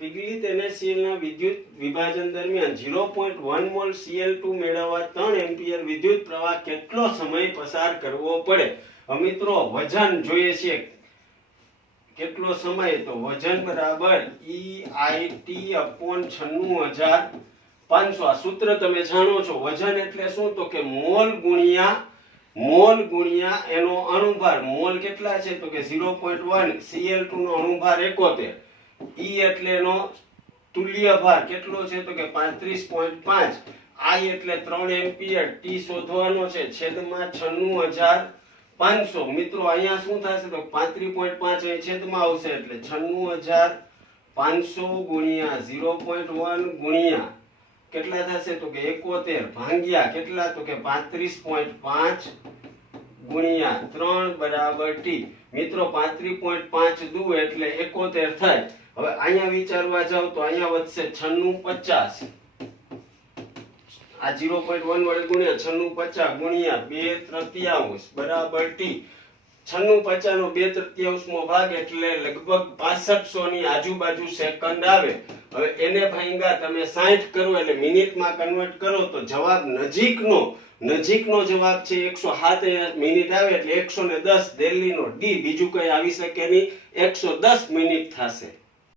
પીગળિત NaCl ના વિદ્યુત વિભાજન દરમિયાન 0.1 મોલ Cl2 મેળવવા 3 એમ્પિયર વિદ્યુત પ્રવાહ કેટલો સમય પસાર કરવો પડે? હવે મિત્રો વજન જોઈએ છે કેટલો સમય, તો વજન બરાબર EIT/96500. આ સૂત્ર તમે જાણો છો. વજન એટલે શું? તો કે મોલ ગુણ્યા એનો અણુભાર. મોલ કેટલા છે? તો કે 0.1, Cl2 નો અણુભાર 71, E એટલે એનો તુલ્ય ભાર કેટલો છે? તો કે 35.5, I એટલે 3 એમ્પિયર, T શોધવાનો છે છેદમાં 96500. મિત્રો અહીંયા શું થશે? તો 35.5 અહીં છેદમાં આવશે એટલે 96500 ગુણ્યા 0.1 ગુણ્યા કેટલા થશે? તો કે 71 ભાગ્યા કેટલા? તો કે 35.5 ગુણ્યા 3 બરાબર T. મિત્રો 35.5 દુ એટલે 71 થાય. હવે અહીંયા વિચારવા જાવ તો અહીંયા વધશે 9650. આ 0.1 વડે ગુણ્યા 9650 ગુણ્યા 2/3 બરાબર T. 9650 નો 2/3 મો ભાગ એટલે લગભગ 6500 ની આજુબાજુ સેકન્ડ આવે. હવે એને ભાંગ્યા તમે 60 કરો એટલે મિનિટમાં કન્વર્ટ કરો તો જવાબ નજીકનો જવાબ છે 107 મિનિટ આવે એટલે 110 દિલ્હીનો D, બીજું કઈ આવી શકે નહીં, 110 મિનિટ થશે.